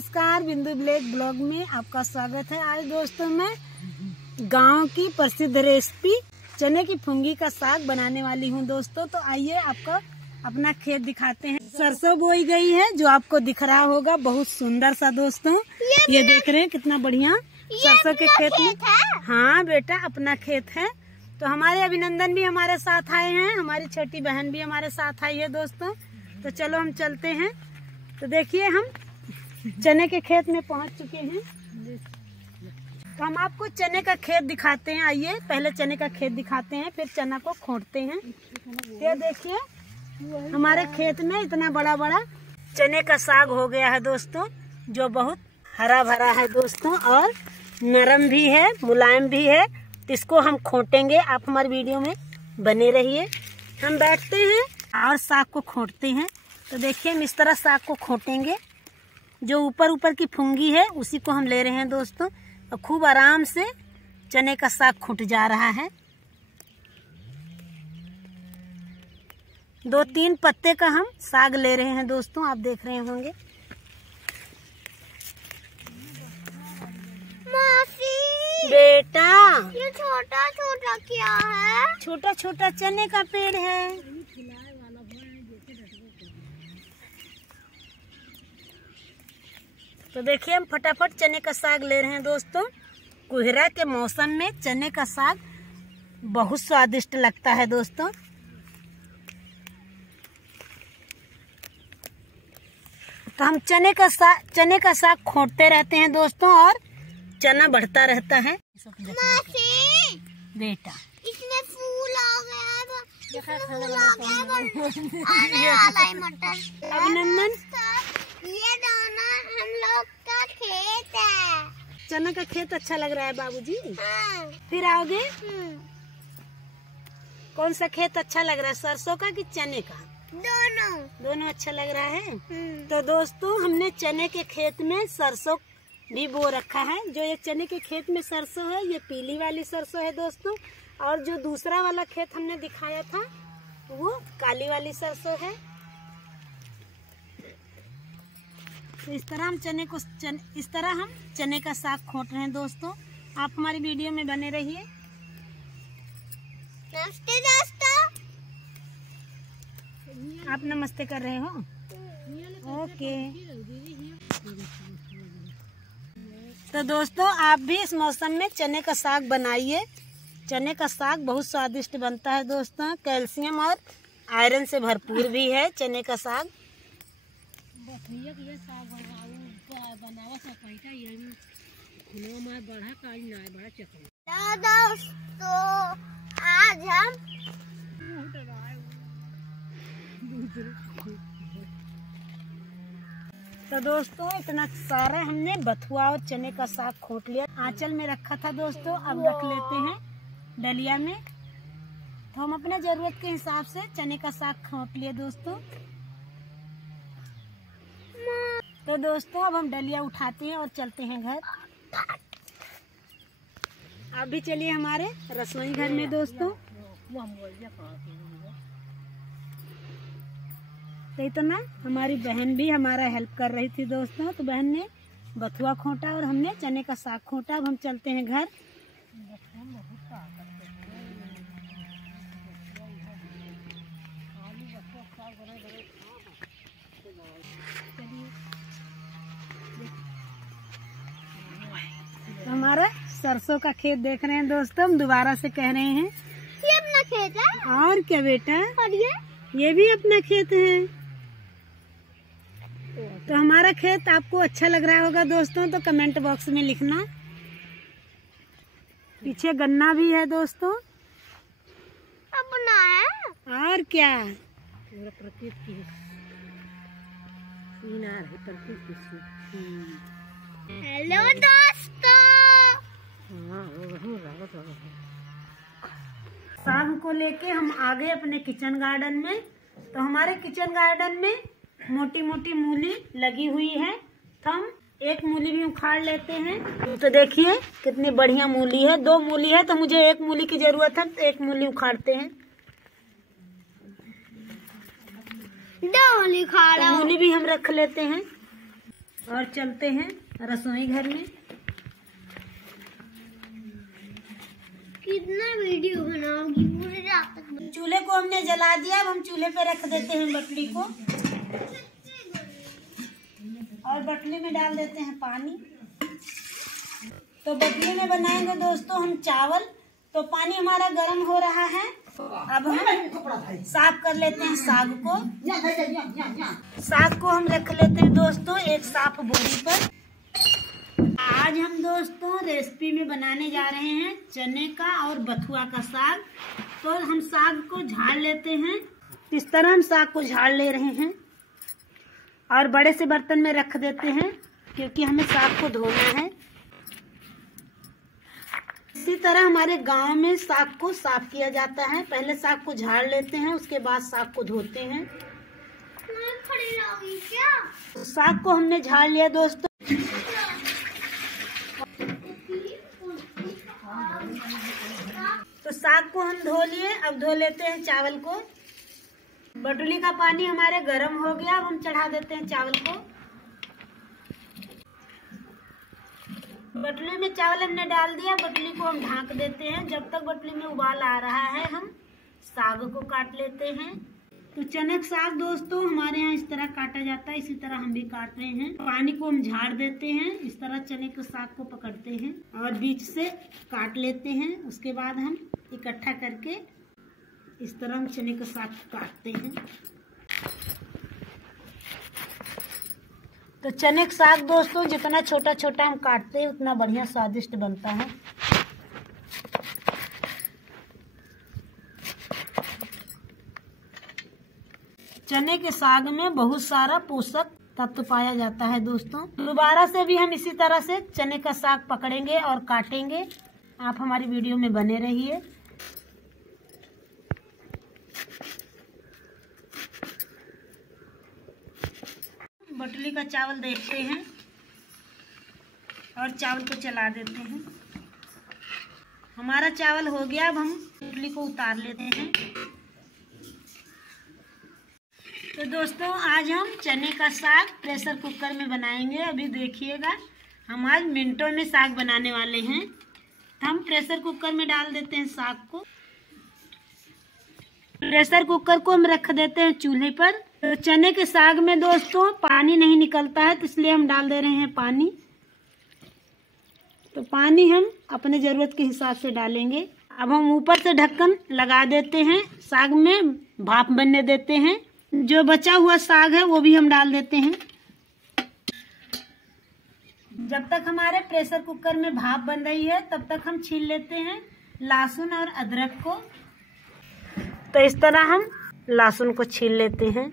नमस्कार, बिंदु blog blog में आपका स्वागत है। आज दोस्तों मैं गांव की प्रसिद्ध रेसिपी चने की फुंगी का साग बनाने वाली हूं दोस्तों। तो आइए आपको अपना खेत दिखाते हैं। सरसों बोई गई है जो आपको दिख रहा होगा, बहुत सुंदर सा दोस्तों। ये देख रहे हैं कितना बढ़िया सरसों के खेत में। हाँ बेटा, अपना खेत है। तो हमारे अभिनंदन भी हमारे साथ आए हैं, हमारी छोटी बहन भी हमारे साथ आई है दोस्तों। तो चलो हम चलते हैं। तो देखिए हम चने के खेत में पहुंच चुके हैं। तो हम आपको चने का खेत दिखाते हैं। आइए पहले चने का खेत दिखाते हैं, फिर चना को खोदते हैं। ये देखिए हमारे खेत में इतना बड़ा बड़ा चने का साग हो गया है दोस्तों, जो बहुत हरा भरा है दोस्तों और नरम भी है, मुलायम भी है। तो इसको हम खोटेंगे, आप हमारे वीडियो में बने रहिए। हम बैठते हैं और साग को खोटते हैं। तो देखिए हम इस तरह साग को खोटेंगे। जो ऊपर ऊपर की फुंगी है उसी को हम ले रहे हैं दोस्तों, और खूब आराम से चने का साग खुट जा रहा है। 2-3 पत्ते का हम साग ले रहे हैं दोस्तों, आप देख रहे होंगे। बेटा ये छोटा छोटा क्या है? छोटा छोटा चने का पेड़ है। तो देखिए हम फटाफट चने का साग ले रहे हैं दोस्तों। कोहरा के मौसम में चने का साग बहुत स्वादिष्ट लगता है दोस्तों। तो हम चने का साग खोदते रहते हैं दोस्तों, और चना बढ़ता रहता है। बेटा इसमें फूल आ गया है, मटर। अभिनंदन, ये दाना हम लोग का खेत है। चना का खेत अच्छा लग रहा है बाबूजी। हाँ। फिर आओगे। कौन सा खेत अच्छा लग रहा है, सरसों का कि चने का? दोनों अच्छा लग रहा है। तो दोस्तों हमने चने के खेत में सरसों भी बो रखा है। जो एक चने के खेत में सरसों है, ये पीली वाली सरसों है दोस्तों, और जो दूसरा वाला खेत हमने दिखाया था वो काली वाली सरसों है। तो इस तरह हम चने का साग खोट रहे हैं दोस्तों। आप हमारी वीडियो में बने रहिए। नमस्ते दोस्तों। आप नमस्ते कर रहे हो? ओके। तो दोस्तों आप भी इस मौसम में चने का साग बनाइए। चने का साग बहुत स्वादिष्ट बनता है दोस्तों। कैल्शियम और आयरन से भरपूर भी है चने का साग। दोस्तों आज हम तो दोस्तों इतना सारा हमने बथुआ और चने का साग खोट लिया। आंचल में रखा था दोस्तों, अब रख लेते हैं डलिया में। तो हम अपने जरूरत के हिसाब से चने का साग खोट लिए दोस्तों। तो दोस्तों अब हम डलिया उठाते हैं और चलते हैं घर। आप भी चलिए हमारे रसोई घर में दोस्तों। तो इतना हमारी बहन भी हमारा हेल्प कर रही थी दोस्तों। तो बहन ने बथुआ खोटा और हमने चने का साग खोटा। अब हम चलते हैं घर। तो हमारा सरसों का खेत देख रहे हैं दोस्तों, हम दोबारा से कह रहे हैं ये अपना खेत है। और क्या बेटा, और ये भी अपना खेत है। तो हमारा खेत आपको अच्छा लग रहा होगा दोस्तों, तो कमेंट बॉक्स में लिखना। पीछे गन्ना भी है दोस्तों। अपना है और क्या, हेलो दोस्तों। साग को लेके हम आ गए अपने किचन गार्डन में। तो हमारे किचन गार्डन में मोटी मोटी मूली लगी हुई है। तो हम एक मूली भी उखाड़ लेते हैं। तो देखिए कितनी बढ़िया मूली है। 2 मूली है तो मुझे 1 मूली की जरूरत है, तो 1 मूली उखाड़ते हैं। मूली खा रहा हूँ। मूली भी हम रख लेते हैं। और चलते हैं रसोई घर में। कितना वीडियो बनाओगी पूरी रात तक? चूल्हे को हमने जला दिया। अब हम चूल्हे पे रख देते हैं बटली को और बटली में डाल देते हैं पानी। तो बटली में बनाएंगे दोस्तों हम चावल। तो पानी हमारा गर्म हो रहा है। अब हम साफ कर लेते हैं साग को। साग को हम रख लेते हैं दोस्तों एक साफ बोरी पर। आज हम दोस्तों रेसिपी में बनाने जा रहे हैं चने का और बथुआ का साग। तो हम साग को झाड़ लेते हैं। इस तरह हम साग को झाड़ ले रहे हैं और बड़े से बर्तन में रख देते हैं क्योंकि हमें साग को धोना है। इसी तरह हमारे गांव में साग को साफ किया जाता है। पहले साग को झाड़ लेते हैं, उसके बाद साग को धोते हैं। खड़ी रहोगी क्या? साग को हमने झाड़ लिया दोस्तों। तो साग को हम धो लिए। अब धो लेते हैं चावल को। बटुली का पानी हमारे गर्म हो गया। अब हम चढ़ा देते हैं चावल को। बटुली में चावल हमने डाल दिया। बटुली को हम ढांक देते हैं। जब तक बटुली में उबाल आ रहा है हम साग को काट लेते हैं। तो चने का साग दोस्तों हमारे यहाँ इस तरह काटा जाता है। इसी तरह हम भी काट रहे हैं। पानी को हम झाड़ देते हैं। इस तरह चने के साग को पकड़ते हैं और बीच से काट लेते हैं। उसके बाद हम इकट्ठा करके इस तरह हम चने का साग काटते हैं। तो चने का साग दोस्तों जितना छोटा छोटा हम काटते हैं उतना बढ़िया स्वादिष्ट बनता है। चने के साग में बहुत सारा पोषक तत्व पाया जाता है दोस्तों। दोबारा से भी हम इसी तरह से चने का साग पकड़ेंगे और काटेंगे। आप हमारी वीडियो में बने रहिए। बटली का चावल देखते हैं और चावल को चला देते हैं। हमारा चावल हो गया। अब हम बटली को उतार लेते हैं। तो दोस्तों आज हम चने का साग प्रेशर कुकर में बनाएंगे। अभी देखिएगा हम आज मिनटों में साग बनाने वाले हैं। हम प्रेशर कुकर में डाल देते हैं साग को। प्रेशर कुकर को हम रख देते हैं चूल्हे पर। तो चने के साग में दोस्तों पानी नहीं निकलता है, तो इसलिए हम डाल दे रहे हैं पानी। तो पानी हम अपने ज़रूरत के हिसाब से डालेंगे। अब हम ऊपर से ढक्कन लगा देते हैं। साग में भाप बनने देते हैं। जो बचा हुआ साग है वो भी हम डाल देते हैं। जब तक हमारे प्रेशर कुकर में भाप बन रही है तब तक हम छील लेते हैं लहसुन और अदरक को। तो इस तरह हम लहसुन को छील लेते हैं।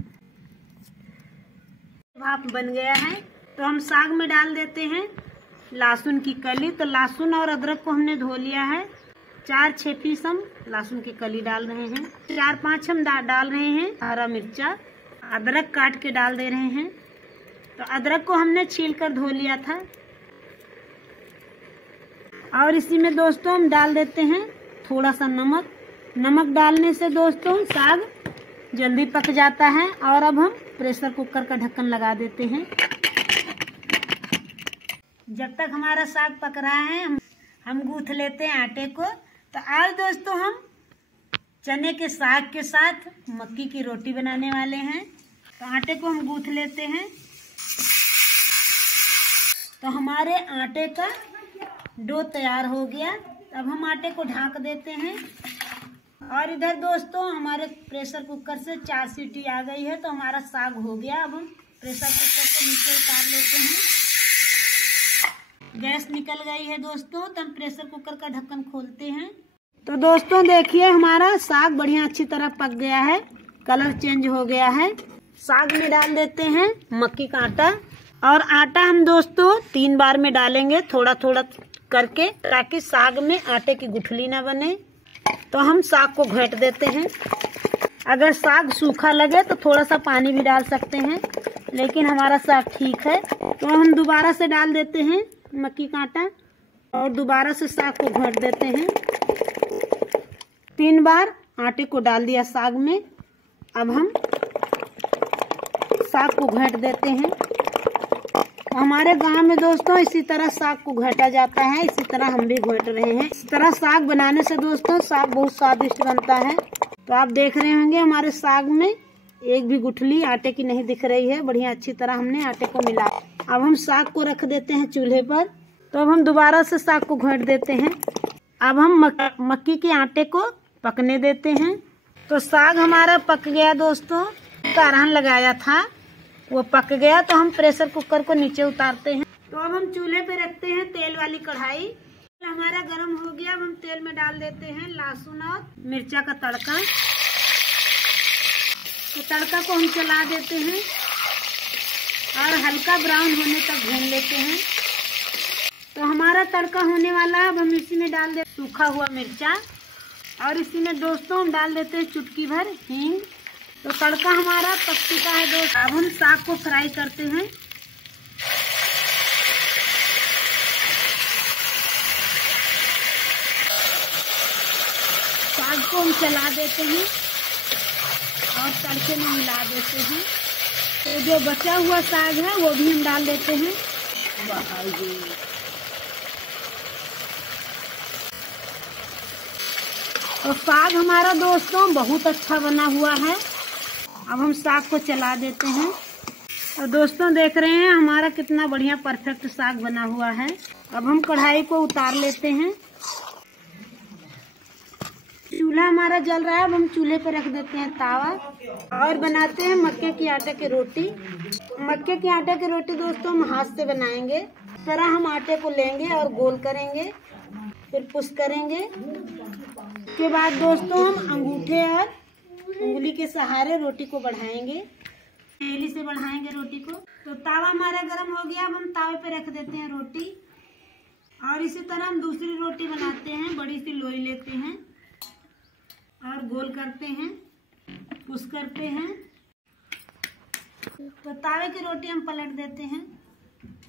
भाप बन गया है तो हम साग में डाल देते हैं लहसुन की कली। तो लहसुन और अदरक को हमने धो लिया है। 4-6 पीस हम लहसुन की कली डाल रहे हैं। 4-5 हम डाल रहे हैं हरा मिर्चा। अदरक काट के डाल दे रहे हैं। तो अदरक को हमने छील कर धो लिया था। और इसी में दोस्तों हम डाल देते हैं थोड़ा सा नमक। नमक डालने से दोस्तों साग जल्दी पक जाता है। और अब हम प्रेशर कुकर का ढक्कन लगा देते हैं। जब तक हमारा साग पक रहा है हम गूँथ लेते हैं आटे को। तो आज दोस्तों हम चने के साग के साथ मक्की की रोटी बनाने वाले हैं। तो आटे को हम गूँथ लेते हैं। तो हमारे आटे का डो तैयार हो गया। अब हम आटे को ढक देते हैं। और इधर दोस्तों हमारे प्रेशर कुकर से 4 सीटी आ गई है। तो हमारा साग हो गया। अब हम प्रेशर कुकर को नीचे उतार लेते हैं। गैस निकल गई है दोस्तों। तो हम प्रेशर कुकर का ढक्कन खोलते हैं। तो दोस्तों देखिए हमारा साग बढ़िया अच्छी तरह पक गया है। कलर चेंज हो गया है। साग में डाल देते हैं मक्की का आटा। और आटा हम दोस्तों 3 बार में डालेंगे थोड़ा थोड़ा करके, ताकि साग में आटे की गुठली ना बने। तो हम साग को घोंट देते हैं। अगर साग सूखा लगे तो थोड़ा सा पानी भी डाल सकते हैं, लेकिन हमारा साग ठीक है। तो हम दोबारा से डाल देते हैं मक्की का आटा और दोबारा से साग को घोंट देते हैं। 3 बार आटे को डाल दिया साग में। अब हम साग को घोंट देते हैं तो हमारे गांव में दोस्तों इसी तरह साग को घोटा जाता है, इसी तरह हम भी घोट रहे हैं। इस तरह साग बनाने से दोस्तों साग बहुत स्वादिष्ट बनता है। तो आप देख रहे होंगे हमारे साग में एक भी गुठली आटे की नहीं दिख रही है। बढ़िया अच्छी तरह हमने आटे को मिला। अब हम साग को रख देते हैं चूल्हे पर। तो अब हम दोबारा से साग को घोट देते हैं। अब हम मक्की के आटे को पकने देते हैं। तो साग हमारा पक गया दोस्तों। अरहन लगाया था वो पक गया। तो हम प्रेशर कुकर को नीचे उतारते हैं। तो अब हम चूल्हे पे रखते हैं तेल वाली कढ़ाई। हमारा गरम हो गया। अब हम तेल में डाल देते हैं लहसुन और मिर्चा का तड़का। तो तड़का को हम चला देते हैं और हल्का ब्राउन होने तक भून लेते हैं। तो हमारा तड़का होने वाला है। अब हम इसी में डाल देते सूखा हुआ मिर्चा और इसी में दोस्तों हम डाल देते हैं चुटकी भर हींग। तो तड़का हमारा पक चुका है दोस्तों। अब हम साग को फ्राई करते हैं। साग को हम चला देते हैं और तड़के में मिला देते हैं। तो जो बचा हुआ साग है वो भी हम डाल देते हैं। तो साग हमारा दोस्तों बहुत अच्छा बना हुआ है। अब हम साग को चला देते हैं। और दोस्तों देख रहे हैं हमारा कितना बढ़िया परफेक्ट साग बना हुआ है। अब हम कढ़ाई को उतार लेते हैं। चूल्हा हमारा जल रहा है। अब हम चूल्हे पे रख देते हैं तावा और बनाते हैं मक्के की आटे की रोटी। मक्के की आटे की रोटी दोस्तों हम हाथ से बनाएंगे। इस तरह हम आटे को लेंगे और गोल करेंगे, फिर पुश करेंगे। उसके बाद दोस्तों हम अंगूठे और उंगली के सहारे रोटी को बढ़ाएंगे। पहली से बढ़ाएंगे रोटी को। तो तावा हमारा गर्म हो गया। अब हम तावे पे रख देते हैं रोटी और इसी तरह हम दूसरी रोटी बनाते हैं। बड़ी सी लोई लेते हैं और गोल करते हैं, पुश करते हैं। तो तावे की रोटी हम पलट देते हैं।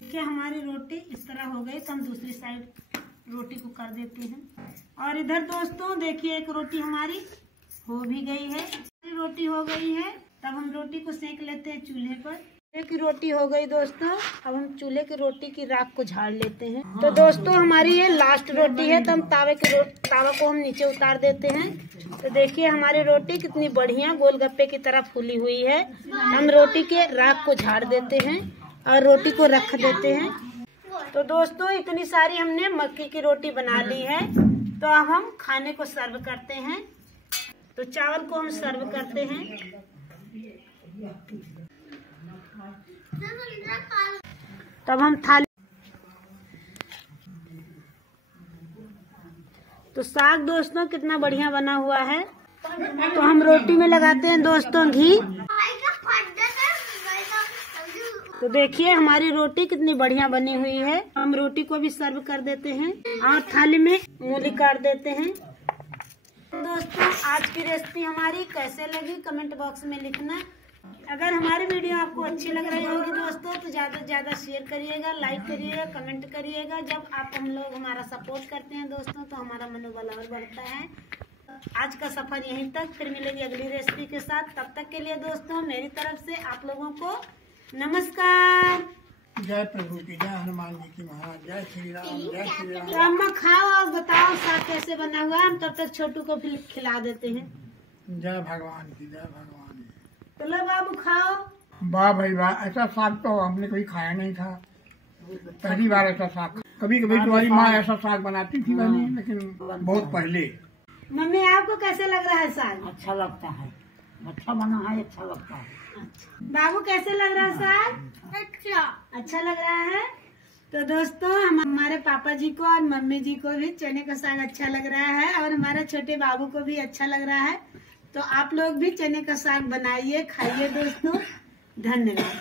क्या हमारी रोटी इस तरह हो गई। तो हम दूसरी साइड रोटी को कर देते हैं। और इधर दोस्तों देखिए एक रोटी हमारी हो भी गई है। रोटी हो गई है। तब हम रोटी को सेक लेते हैं चूल्हे पर। की रोटी हो गई दोस्तों। अब हम चूल्हे की रोटी की राख को झाड़ लेते हैं। तो दोस्तों हमारी ये लास्ट रोटी है। तो हम तावा को हम नीचे उतार देते हैं। तो देखिए हमारी रोटी कितनी बढ़िया गोलगप्पे की तरह फूली हुई है। हम रोटी के राख को झाड़ देते हैं और रोटी को रख देते हैं। तो दोस्तों इतनी सारी हमने मक्की की रोटी बना ली है। तो अब हम खाने को सर्व करते हैं। तो चावल को हम सर्व करते हैं। तब हम थाली। तो साग दोस्तों कितना बढ़िया बना हुआ है। तो हम रोटी में लगाते हैं दोस्तों घी। तो देखिए हमारी रोटी कितनी बढ़िया बनी हुई है। हम रोटी को भी सर्व कर देते हैं और थाली में मूली काट देते हैं। दोस्तों आज की रेसिपी हमारी कैसे लगी कमेंट बॉक्स में लिखना। अगर हमारी वीडियो आपको अच्छी लग रही होगी दोस्तों तो ज्यादा से ज्यादा शेयर करिएगा, लाइक करिएगा, कमेंट करिएगा। जब आप हम लोग हमारा सपोर्ट करते हैं दोस्तों तो हमारा मनोबल और बढ़ता है। आज का सफर यहीं तक। फिर मिलेगी अगली रेसिपी के साथ। तब तक के लिए दोस्तों मेरी तरफ से आप लोगों को नमस्कार। जय प्रभु की, जय हनुमान जी की महाराज, जय श्री राम, जय श्री राम। तो अम्मा खाओ और बताओ साग कैसे बना हुआ। हम तब तक छोटू को फिर खिला देते हैं। जय भगवान की, जय भगवान की। चलो बाबू खाओ। वाह भाई वाह, ऐसा साग तो हमने कभी खाया नहीं था। पहली बार ऐसा साग। कभी कभी तुम्हारी माँ ऐसा साग बनाती थी मैंने, लेकिन बहुत पहले। मम्मी आपको कैसे लग रहा है साग। अच्छा लगता है, अच्छा बना है, अच्छा लगता है। बाबू कैसे लग रहा है साग। अच्छा लग रहा है। तो दोस्तों हमारे पापा जी को और मम्मी जी को भी चने का साग अच्छा लग रहा है और हमारे छोटे बाबू को भी अच्छा लग रहा है। तो आप लोग भी चने का साग बनाइए, खाइए दोस्तों। धन्यवाद।